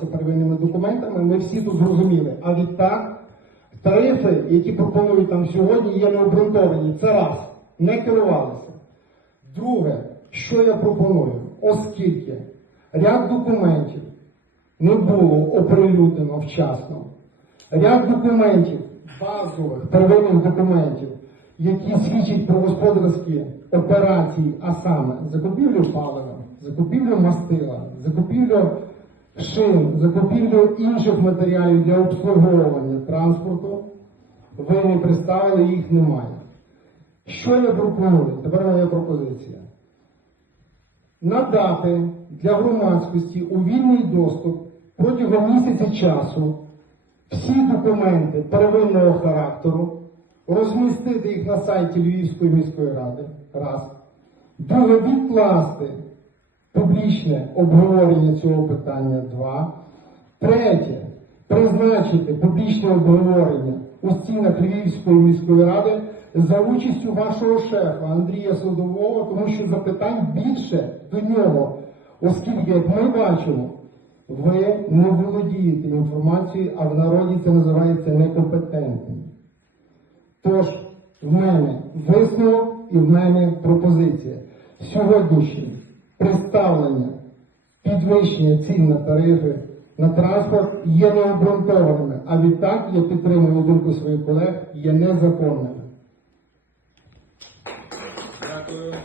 керувалися первинними документами, ми всі тут зрозуміли. А відтак, тарифи, які пропонують нам сьогодні, є необґрунтовані. Це раз, не керувалися. Друге, що я пропоную, оскільки ряд документів не було оприлюднено вчасно, ряд документів, базових первинних документів, які свідчать про господарські операції, а саме закупівлю палива, закупівлю мастила, закупівлю шин, закупівлю інших матеріалів для обслуговування транспорту, ви не представили, їх немає. Що я пропоную? Тепер моя пропозиція. Надати для громадськості у вільний доступ протягом місяця часу всі документи первинного характеру, розмістити їх на сайті Львівської міської ради. Раз. Друге, відкласти публічне обговорення цього питання. Два. Третє. Призначити публічне обговорення у стінах Львівської міської ради за участю вашого шефа Андрія Садового, тому що запитань більше до нього, оскільки, як ми бачимо, ви не володієте інформацією, а в народі це називається некомпетентним. Тож, в мене висновок і в мене пропозиція. Сьогоднішнє представлення підвищення цін на тарифи на транспорт є необґрунтованими, а відтак я підтримую думку своїх колег, є незаконними. Дякую. Е,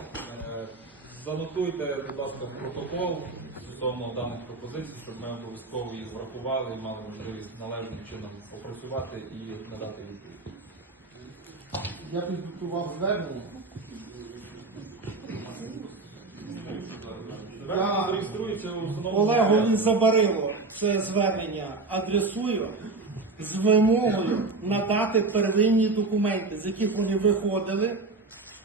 Занотуйте, будь ласка, протокол стосовно даних пропозицій, щоб ми обов'язково їх врахували і мали можливість належним чином попрацювати і надати відповідь. Я підготував звернення. Звернення реєструється у Олегу порядку. Забарило це звернення адресую з вимогою надати первинні документи, з яких вони виходили,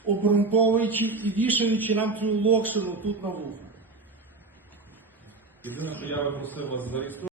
обґрунтовуючи і вішаючи нам цю локшину тут на вухо. Єдине, що я просив вас зареєструвати.